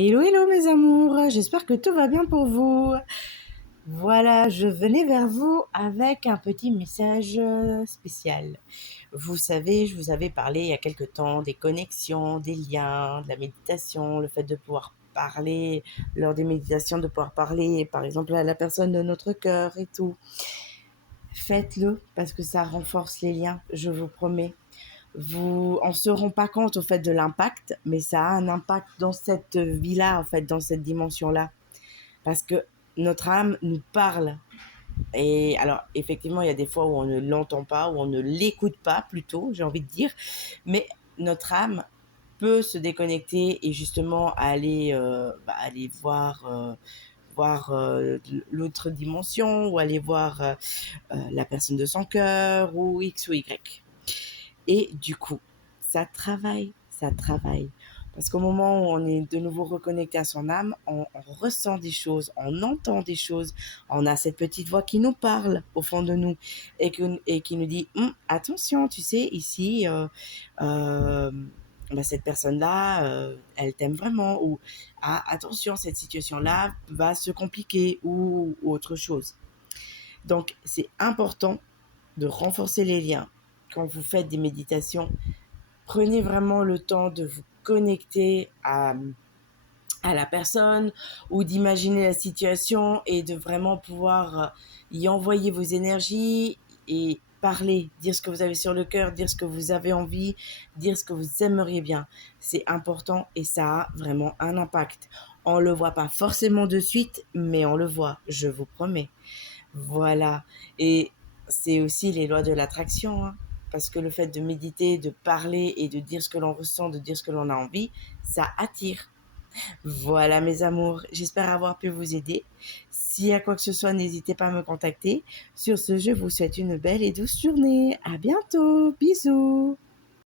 Hello, hello mes amours, j'espère que tout va bien pour vous. Voilà, je venais vers vous avec un petit message spécial. Vous savez, je vous avais parlé il y a quelque temps des connexions, des liens, de la méditation, le fait de pouvoir parler lors des méditations, de pouvoir parler par exemple à la personne de notre cœur et tout. Faites-le parce que ça renforce les liens, je vous promets. On se rend pas compte au fait de l'impact, mais ça a un impact dans cette vie-là, en fait, dans cette dimension-là, parce que notre âme nous parle. Et alors, effectivement, il y a des fois où on ne l'entend pas, où on ne l'écoute pas, plutôt, j'ai envie de dire, mais notre âme peut se déconnecter et justement aller voir l'autre dimension ou aller voir la personne de son cœur ou X ou Y. Et du coup, ça travaille, ça travaille. Parce qu'au moment où on est de nouveau reconnecté à son âme, on ressent des choses, on entend des choses, on a cette petite voix qui nous parle au fond de nous et qui nous dit attention, tu sais, ici, euh, cette personne-là, elle t'aime vraiment, ou attention, cette situation-là va se compliquer, ou autre chose. Donc, c'est important de renforcer les liens. Quand vous faites des méditations, prenez vraiment le temps de vous connecter à la personne ou d'imaginer la situation et de vraiment pouvoir y envoyer vos énergies et parler, dire ce que vous avez sur le cœur, dire ce que vous avez envie, dire ce que vous aimeriez bien. C'est important et ça a vraiment un impact. On le voit pas forcément de suite, mais on le voit, je vous promets. Voilà. Et c'est aussi les lois de l'attraction, hein. Parce que le fait de méditer, de parler et de dire ce que l'on ressent, de dire ce que l'on a envie, ça attire. Voilà mes amours, j'espère avoir pu vous aider. S'il y a quoi que ce soit, n'hésitez pas à me contacter. Sur ce, je vous souhaite une belle et douce journée. À bientôt, bisous.